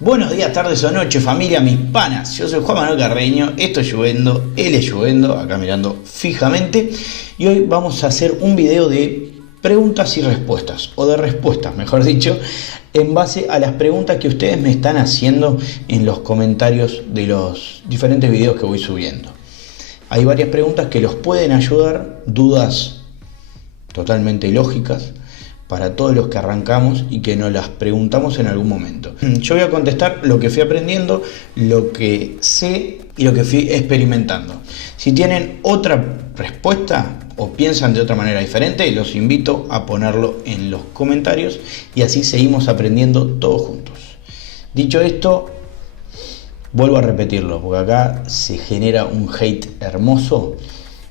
Buenos días, tardes o noches, familia, mis panas. Yo soy Juan Manuel Carreño, esto es Lloviendo, él es Lloviendo, acá mirando fijamente. Y hoy vamos a hacer un video de preguntas y respuestas, o de respuestas, mejor dicho, en base a las preguntas que ustedes me están haciendo en los comentarios de los diferentes videos que voy subiendo. Hay varias preguntas que los pueden ayudar, dudas totalmente lógicas, para todos los que arrancamos y que nos las preguntamos en algún momento. Yo voy a contestar lo que fui aprendiendo, lo que sé y lo que fui experimentando. Si tienen otra respuesta o piensan de otra manera diferente, los invito a ponerlo en los comentarios y así seguimos aprendiendo todos juntos. Dicho esto, vuelvo a repetirlo porque acá se genera un hate hermoso.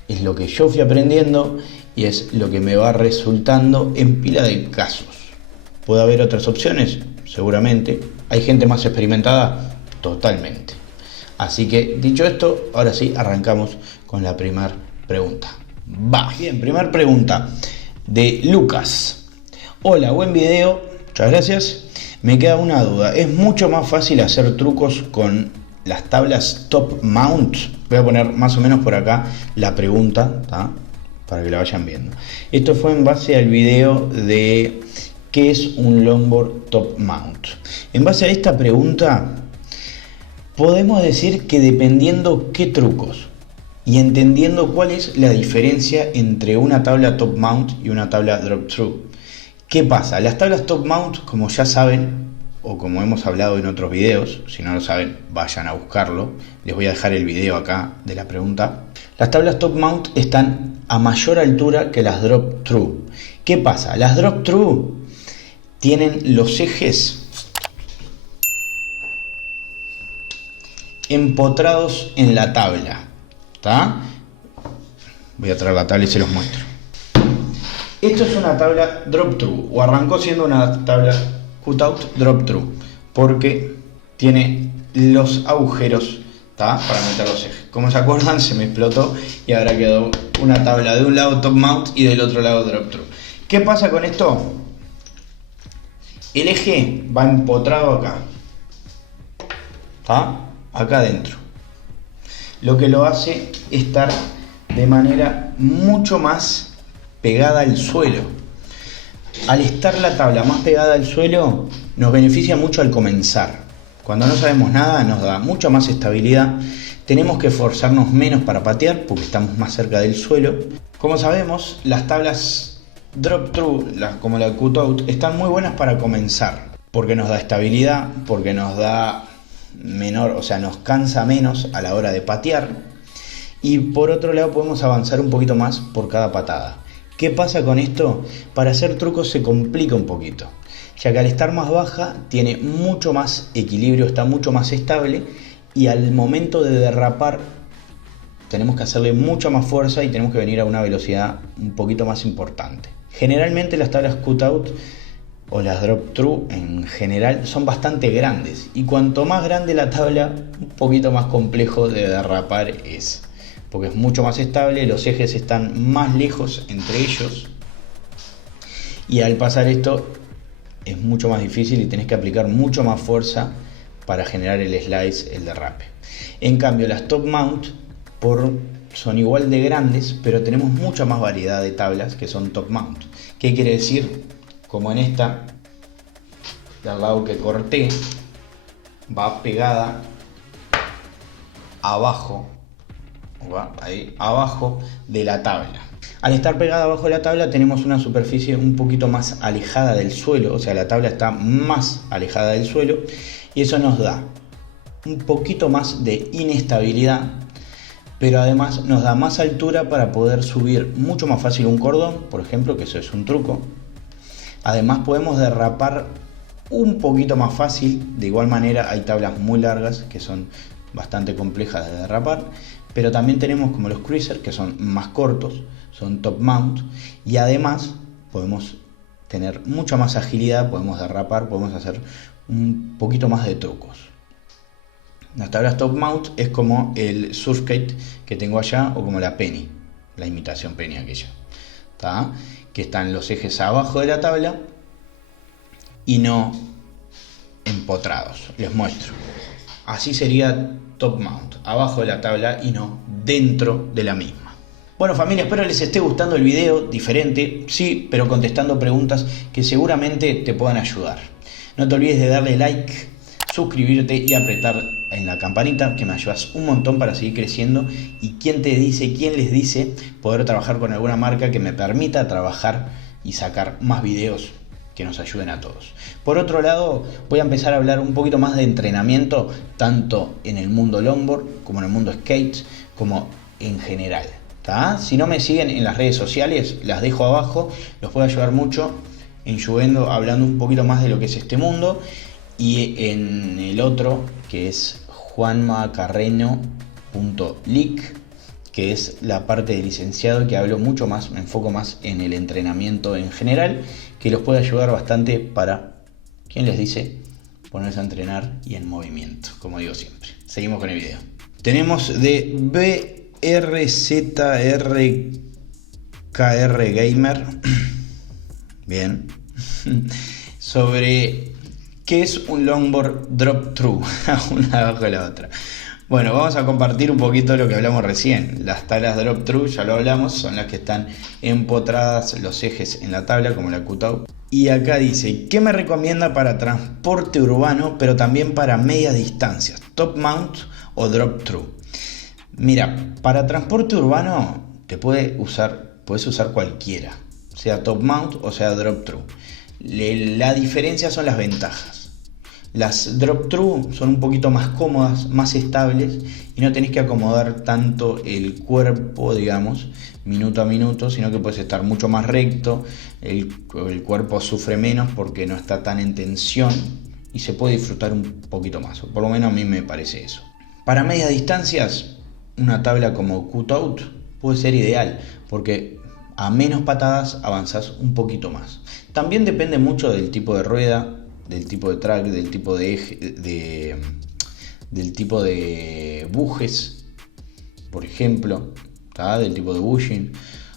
Es lo que yo fui aprendiendo y es lo que me va resultando en pila de casos. ¿Puede haber otras opciones? Seguramente. ¿Hay gente más experimentada? Totalmente. Así que, dicho esto, ahora sí, arrancamos con la primera pregunta. Va. Bien, primera pregunta de Lucas. Hola, buen video. Muchas gracias. Me queda una duda. ¿Es mucho más fácil hacer trucos con las tablas top mount? Voy a poner más o menos por acá la pregunta, ¿tá? Para que la vayan viendo. Esto fue en base al video de ¿qué es un longboard top mount? En base a esta pregunta, podemos decir que dependiendo qué trucos y entendiendo cuál es la diferencia entre una tabla top mount y una tabla drop through. ¿Qué pasa? Las tablas top mount, como ya saben, o como hemos hablado en otros videos, si no lo saben, vayan a buscarlo. Les voy a dejar el video acá de la pregunta. Las tablas top mount están a mayor altura que las drop through. ¿Qué pasa? Las drop through tienen los ejes empotrados en la tabla. ¿Tá? Voy a traer la tabla y se los muestro. Esto es una tabla drop through, o arrancó siendo una tabla cutout drop through, porque tiene los agujeros, ¿tá? Para meter los ejes. Como se acuerdan, se me explotó y ahora quedó una tabla de un lado top mount y del otro lado drop through. ¿Qué pasa con esto? El eje va empotrado acá, ¿tá? Acá adentro. Lo que lo hace estar de manera mucho más pegada al suelo. Al estar la tabla más pegada al suelo, nos beneficia mucho al comenzar. Cuando no sabemos nada, nos da mucha más estabilidad. Tenemos que esforzarnos menos para patear porque estamos más cerca del suelo. Como sabemos, las tablas drop through, como la cutout, están muy buenas para comenzar porque nos da estabilidad, porque nos da menor, o sea, nos cansa menos a la hora de patear. Y por otro lado, podemos avanzar un poquito más por cada patada. ¿Qué pasa con esto? Para hacer trucos se complica un poquito, ya que al estar más baja tiene mucho más equilibrio, está mucho más estable y al momento de derrapar tenemos que hacerle mucha más fuerza y tenemos que venir a una velocidad un poquito más importante. Generalmente las tablas cutout o las drop through en general son bastante grandes y cuanto más grande la tabla, un poquito más complejo de derrapar es. Porque es mucho más estable, los ejes están más lejos entre ellos y al pasar esto es mucho más difícil y tenés que aplicar mucho más fuerza para generar el slice, el derrape. En cambio las top mount son igual de grandes, pero tenemos mucha más variedad de tablas que son top mount. ¿Qué quiere decir? Como en esta, del lado que corté, va pegada abajo, ahí abajo de la tabla. Al estar pegada abajo de la tabla tenemos una superficie un poquito más alejada del suelo, o sea, la tabla está más alejada del suelo y eso nos da un poquito más de inestabilidad, pero además nos da más altura para poder subir mucho más fácil un cordón, por ejemplo, que eso es un truco. Además podemos derrapar un poquito más fácil. De igual manera hay tablas muy largas que son bastante complejas de derrapar, pero también tenemos como los cruiser que son más cortos, son top mount y además podemos tener mucha más agilidad, podemos derrapar, podemos hacer un poquito más de trucos. Las tablas top mount es como el surfskate que tengo allá o como la penny, la imitación penny aquella, ¿tá? Que están los ejes abajo de la tabla y no empotrados. Les muestro. Así sería top mount, abajo de la tabla y no dentro de la misma. Bueno familia, espero les esté gustando el video, diferente, sí, pero contestando preguntas que seguramente te puedan ayudar. No te olvides de darle like, suscribirte y apretar en la campanita, que me ayudas un montón para seguir creciendo. Y quién les dice poder trabajar con alguna marca que me permita trabajar y sacar más videos que nos ayuden a todos. Por otro lado, voy a empezar a hablar un poquito más de entrenamiento, tanto en el mundo longboard como en el mundo skates, como en general. ¿Tá? Si no me siguen en las redes sociales, las dejo abajo, los puedo ayudar mucho en Juvendo, hablando un poquito más de lo que es este mundo, y en el otro, que es juanmacarreno.lic, que es la parte de licenciado, que hablo mucho más, me enfoco más en el entrenamiento en general, que los puede ayudar bastante para, ¿quién les dice?, ponerse a entrenar y en movimiento, como digo siempre. Seguimos con el video. Tenemos de BRZRKR Gamer, bien, sobre qué es un longboard drop through, una abajo de la otra. Bueno, vamos a compartir un poquito lo que hablamos recién. Las tablas drop through, ya lo hablamos, son las que están empotradas los ejes en la tabla, como la cutout. Y acá dice, ¿qué me recomienda para transporte urbano, pero también para medias distancias? ¿Top mount o drop through? Mira, para transporte urbano puedes usar cualquiera, sea top mount o sea drop through. La diferencia son las ventajas. Las drop through son un poquito más cómodas, más estables, y no tenés que acomodar tanto el cuerpo, digamos, minuto a minuto, sino que puedes estar mucho más recto, el cuerpo sufre menos porque no está tan en tensión y se puede disfrutar un poquito más, o por lo menos a mí me parece eso. Para medias distancias, una tabla como cutout puede ser ideal, porque a menos patadas avanzás un poquito más. También depende mucho del tipo de rueda, del tipo de track, del tipo de eje, del tipo de bujes, por ejemplo, ¿tá? Del tipo de bushing.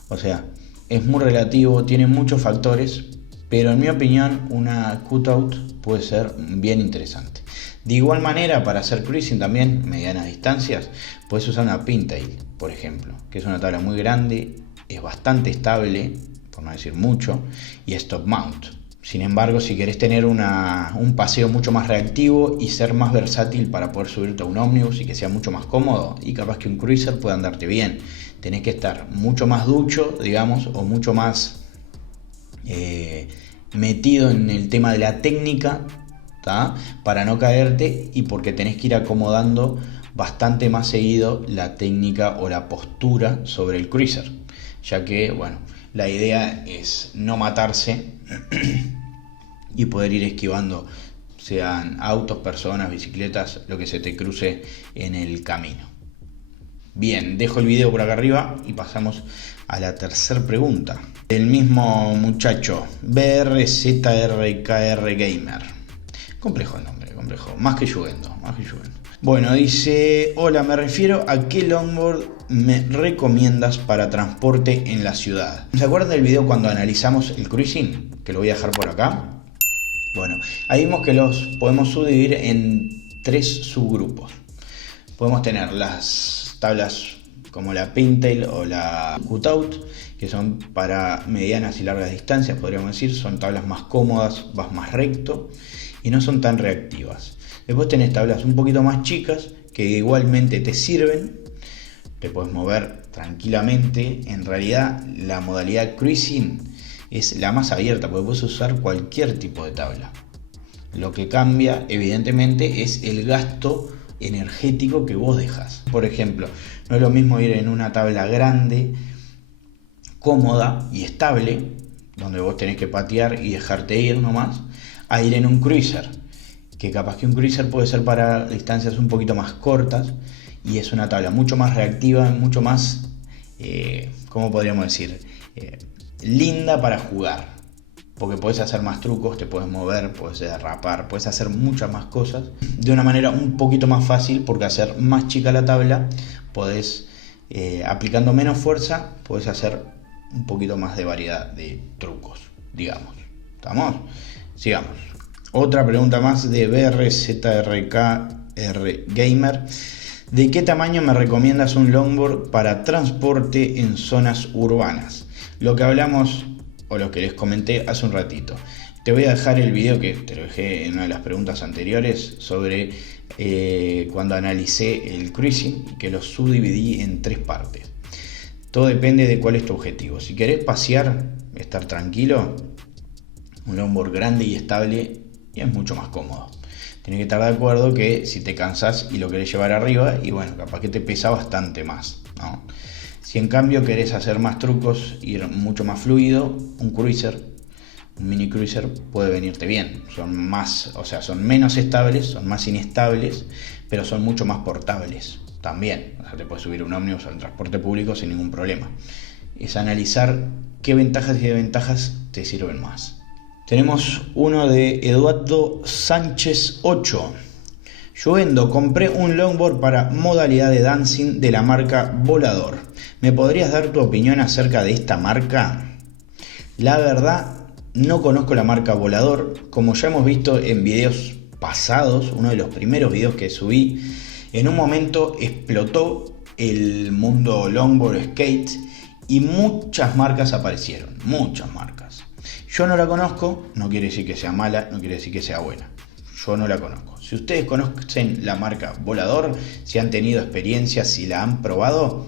O sea, es muy relativo, tiene muchos factores, pero en mi opinión una cutout puede ser bien interesante. De igual manera, para hacer cruising también, medianas distancias, puedes usar una pintail, por ejemplo, que es una tabla muy grande, es bastante estable, por no decir mucho, y es top mount. Sin embargo, si querés tener un paseo mucho más reactivo y ser más versátil para poder subirte a un ómnibus y que sea mucho más cómodo, y capaz que un cruiser pueda andarte bien, tenés que estar mucho más ducho, digamos, o mucho más metido en el tema de la técnica, ¿tá? Para no caerte, y porque tenés que ir acomodando bastante más seguido la técnica o la postura sobre el cruiser, ya que, bueno, la idea es no matarse y poder ir esquivando, sean autos, personas, bicicletas, lo que se te cruce en el camino. Bien, dejo el video por acá arriba y pasamos a la tercera pregunta. El mismo muchacho, BRZRKR Gamer. Complejo el nombre, complejo. Más que Juvendo. Bueno, dice, hola, me refiero a qué longboard me recomiendas para transporte en la ciudad. ¿Se acuerdan del video cuando analizamos el cruising? Que lo voy a dejar por acá. Bueno, ahí vimos que los podemos subdividir en 3 subgrupos. Podemos tener las tablas como la pintail o la cutout, que son para medianas y largas distancias, podríamos decir. Son tablas más cómodas, vas más recto y no son tan reactivas. Después tenés tablas un poquito más chicas que igualmente te sirven, te puedes mover tranquilamente. En realidad la modalidad cruising es la más abierta porque puedes usar cualquier tipo de tabla. Lo que cambia evidentemente es el gasto energético que vos dejas. Por ejemplo, no es lo mismo ir en una tabla grande, cómoda y estable, donde vos tenés que patear y dejarte ir nomás, a ir en un cruiser, que capaz que un cruiser puede ser para distancias un poquito más cortas y es una tabla mucho más reactiva, mucho más, ¿cómo podríamos decir? Linda para jugar, porque puedes hacer más trucos, te puedes mover, puedes derrapar, puedes hacer muchas más cosas de una manera un poquito más fácil, porque al ser más chica la tabla, podés, aplicando menos fuerza, puedes hacer un poquito más de variedad de trucos, digamos. ¿Estamos? Sigamos. Otra pregunta más de BRZRKR Gamer. ¿De qué tamaño me recomiendas un longboard para transporte en zonas urbanas? Lo que hablamos, o lo que les comenté hace un ratito. Te voy a dejar el video que te lo dejé en una de las preguntas anteriores sobre cuando analicé el cruising, que lo subdividí en 3 partes. Todo depende de cuál es tu objetivo. Si querés pasear, estar tranquilo, un longboard grande y estable y es mucho más cómodo. Tienes que estar de acuerdo que si te cansás y lo querés llevar arriba, y bueno, capaz que te pesa bastante más, ¿no? Si en cambio querés hacer más trucos, ir mucho más fluido, un cruiser, un mini cruiser puede venirte bien. Son más, o sea, son menos estables, son más inestables, pero son mucho más portables también. O sea, te puedes subir un ómnibus al transporte público sin ningún problema. Es analizar qué ventajas y desventajas te sirven más. Tenemos uno de Eduardo Sánchez 8. Lluendo, compré un longboard para modalidad de dancing de la marca Volador. ¿Me podrías dar tu opinión acerca de esta marca? La verdad, no conozco la marca Volador. Como ya hemos visto en videos pasados, uno de los primeros videos que subí, en un momento explotó el mundo longboard skate y muchas marcas aparecieron, muchas marcas. Yo no la conozco, no quiere decir que sea mala, no quiere decir que sea buena. Yo no la conozco. Si ustedes conocen la marca Volador, si han tenido experiencia, si la han probado,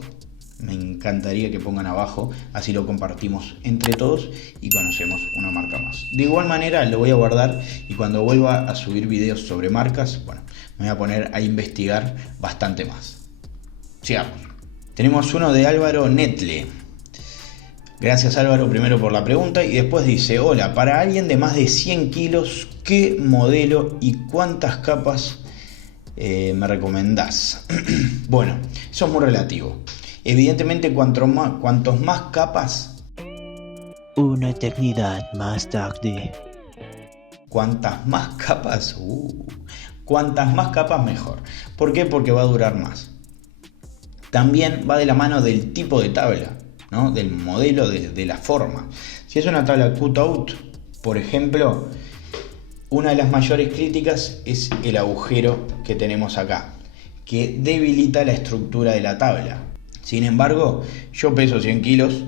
me encantaría que pongan abajo, así lo compartimos entre todos y conocemos una marca más. De igual manera lo voy a guardar y cuando vuelva a subir videos sobre marcas, bueno, me voy a poner a investigar bastante más. Sigamos. Tenemos uno de Álvaro Netle. Gracias Álvaro primero por la pregunta y después dice: hola, para alguien de más de 100 kilos, ¿qué modelo y cuántas capas me recomendás? Bueno, eso es muy relativo. Evidentemente cuantos más capas, una eternidad más tarde. Cuantas más capas mejor. ¿Por qué? Porque va a durar más. También va de la mano del tipo de tabla, ¿no? Del modelo, de la forma. Si es una tabla cutout, por ejemplo, una de las mayores críticas es el agujero que tenemos acá, que debilita la estructura de la tabla. Sin embargo, yo peso 100 kilos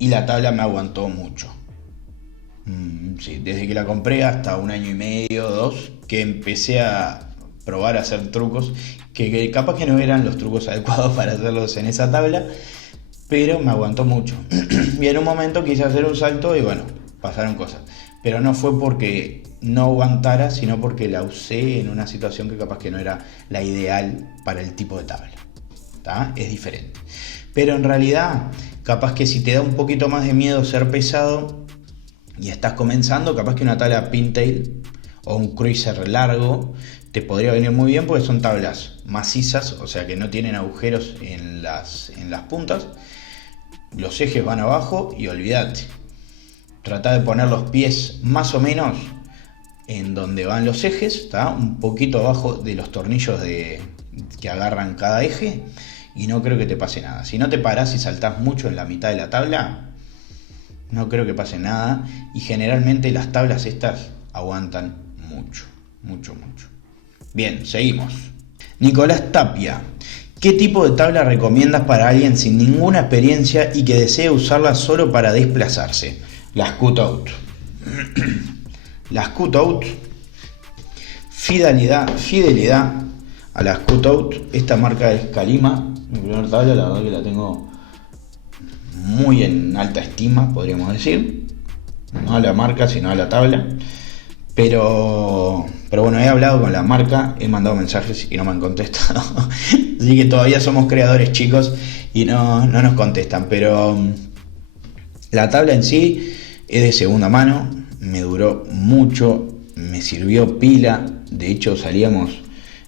y la tabla me aguantó mucho. Sí, desde que la compré hasta 1 año y medio, 2, que empecé a probar a hacer trucos que capaz que no eran los trucos adecuados para hacerlos en esa tabla, pero me aguantó mucho. Y en un momento quise hacer un salto y bueno, pasaron cosas. Pero no fue porque no aguantara, sino porque la usé en una situación que capaz que no era la ideal para el tipo de tabla. ¿Tá? Es diferente. Pero en realidad, capaz que si te da un poquito más de miedo ser pesado y estás comenzando, capaz que una tabla pintail o un cruiser largo te podría venir muy bien porque son tablas macizas, o sea que no tienen agujeros en las puntas. Los ejes van abajo y olvídate. Trata de poner los pies más o menos en donde van los ejes, ¿está? Un poquito abajo de los tornillos que agarran cada eje y no creo que te pase nada. Si no te parás y saltás mucho en la mitad de la tabla, no creo que pase nada y generalmente las tablas estas aguantan mucho. Bien, seguimos. Nicolás Tapia. ¿Qué tipo de tabla recomiendas para alguien sin ninguna experiencia y que desee usarla solo para desplazarse? Las cutout. Las cutout. Fidelidad a las cutout. Esta marca es Kalima. Mi primera tabla, la verdad que la tengo muy en alta estima, podríamos decir. No a la marca, sino a la tabla. Pero bueno, he hablado con la marca, he mandado mensajes y no me han contestado. Así que todavía somos creadores chicos y no nos contestan. Pero la tabla en sí es de segunda mano, me duró mucho, me sirvió pila. De hecho salíamos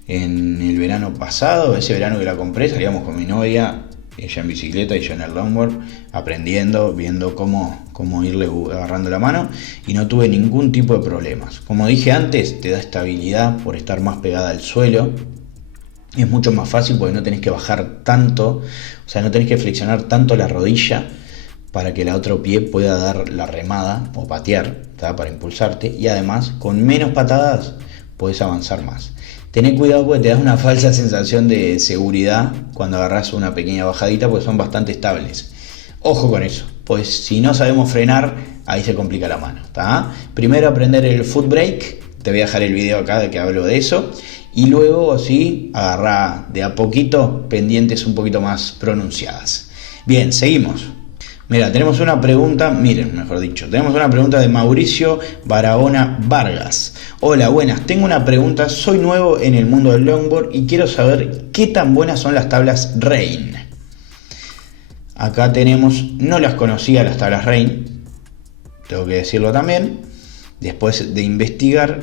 en el verano pasado, ese verano que la compré, salíamos con mi novia, ella en bicicleta y yo en el longboard, aprendiendo, viendo cómo irle agarrando la mano y no tuve ningún tipo de problemas. Como dije antes, te da estabilidad por estar más pegada al suelo. Es mucho más fácil porque no tenés que bajar tanto, o sea, no tenés que flexionar tanto la rodilla para que el otro pie pueda dar la remada o patear, ¿tá? Para impulsarte, y además con menos patadas puedes avanzar más. Tené cuidado porque te das una falsa sensación de seguridad cuando agarras una pequeña bajadita, porque son bastante estables. Ojo con eso, pues si no sabemos frenar, ahí se complica la mano, ¿tá? Primero aprender el foot brake, te voy a dejar el video acá de que hablo de eso, y luego sí, agarrá de a poquito pendientes un poquito más pronunciadas. Bien, seguimos. Mira, tenemos una pregunta, tenemos una pregunta de Mauricio Barahona Vargas. Hola, buenas, tengo una pregunta, soy nuevo en el mundo del longboard y quiero saber qué tan buenas son las tablas Rein. Acá tenemos, no las conocía las tablas Rein, tengo que decirlo también. Después de investigar,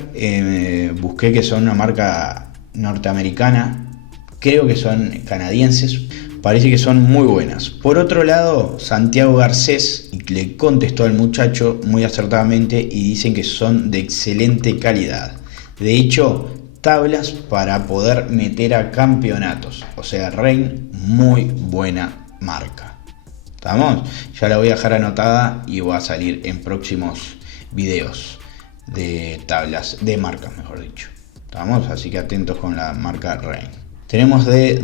busqué que son una marca norteamericana, creo que son canadienses. Parece que son muy buenas. Por otro lado, Santiago Garcés le contestó al muchacho muy acertadamente y dicen que son de excelente calidad. De hecho, tablas para poder meter a campeonatos. O sea, Rein, muy buena marca. ¿Estamos? Ya la voy a dejar anotada y va a salir en próximos videos de tablas, de marcas mejor dicho. ¿Estamos? Así que atentos con la marca Rein. Tenemos de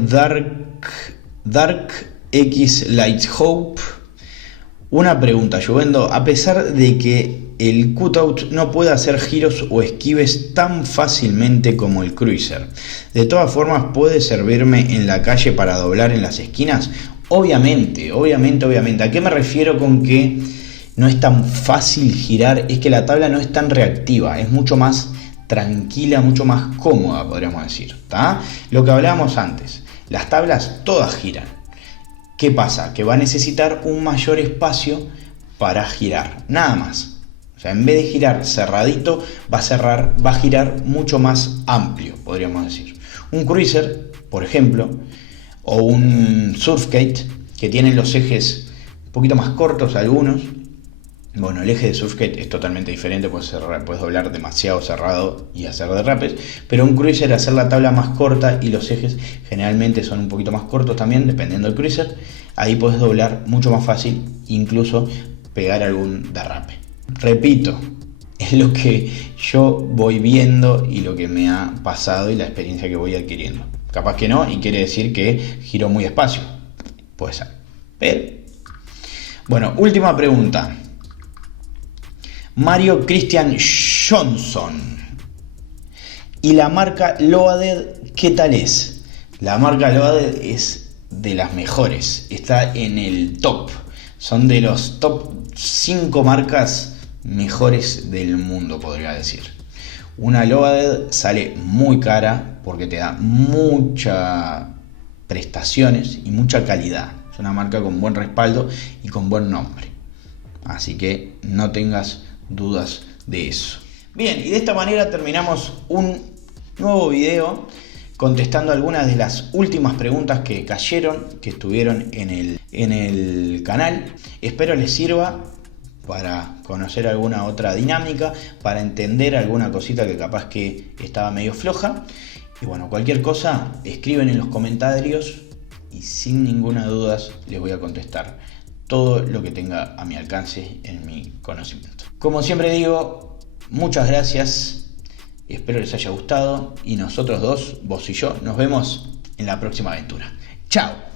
Dark X Light Hope una pregunta, Juvendo. A pesar de que el cutout no puede hacer giros o esquives tan fácilmente como el cruiser, ¿de todas formas puede servirme en la calle para doblar en las esquinas? Obviamente. ¿A qué me refiero con que no es tan fácil girar? Es que la tabla no es tan reactiva, es mucho más tranquila, mucho más cómoda, podríamos decir, ¿tá? Lo que hablábamos antes, las tablas todas giran. ¿Qué pasa? Que va a necesitar un mayor espacio para girar, nada más. O sea, en vez de girar cerradito, va a girar mucho más amplio, podríamos decir. Un cruiser, por ejemplo, o un surfskate, que tienen los ejes un poquito más cortos algunos. Bueno, el eje de surfskate es totalmente diferente, puedes doblar demasiado cerrado y hacer derrapes, pero un cruiser, hacer la tabla más corta y los ejes generalmente son un poquito más cortos también, dependiendo del cruiser, ahí puedes doblar mucho más fácil, incluso pegar algún derrape. Repito, es lo que yo voy viendo y lo que me ha pasado y la experiencia que voy adquiriendo. Capaz que no, y quiere decir que giro muy despacio, puede ser, pero... Bueno, última pregunta. Mario Christian Johnson. ¿Y la marca Loaded qué tal es? La marca Loaded es de las mejores. Está en el top. Son de los top 5 marcas mejores del mundo, podría decir. Una Loaded sale muy cara porque te da muchas prestaciones y mucha calidad. Es una marca con buen respaldo y con buen nombre. Así que no tengas dudas de eso. Bien, y de esta manera terminamos un nuevo video contestando algunas de las últimas preguntas que cayeron, que estuvieron en el canal. Espero les sirva para conocer alguna otra dinámica, para entender alguna cosita que capaz que estaba medio floja. Y bueno, cualquier cosa escriben en los comentarios y sin ninguna duda les voy a contestar todo lo que tenga a mi alcance en mi conocimiento. Como siempre digo, muchas gracias, espero les haya gustado y nosotros dos, vos y yo, nos vemos en la próxima aventura. ¡Chao!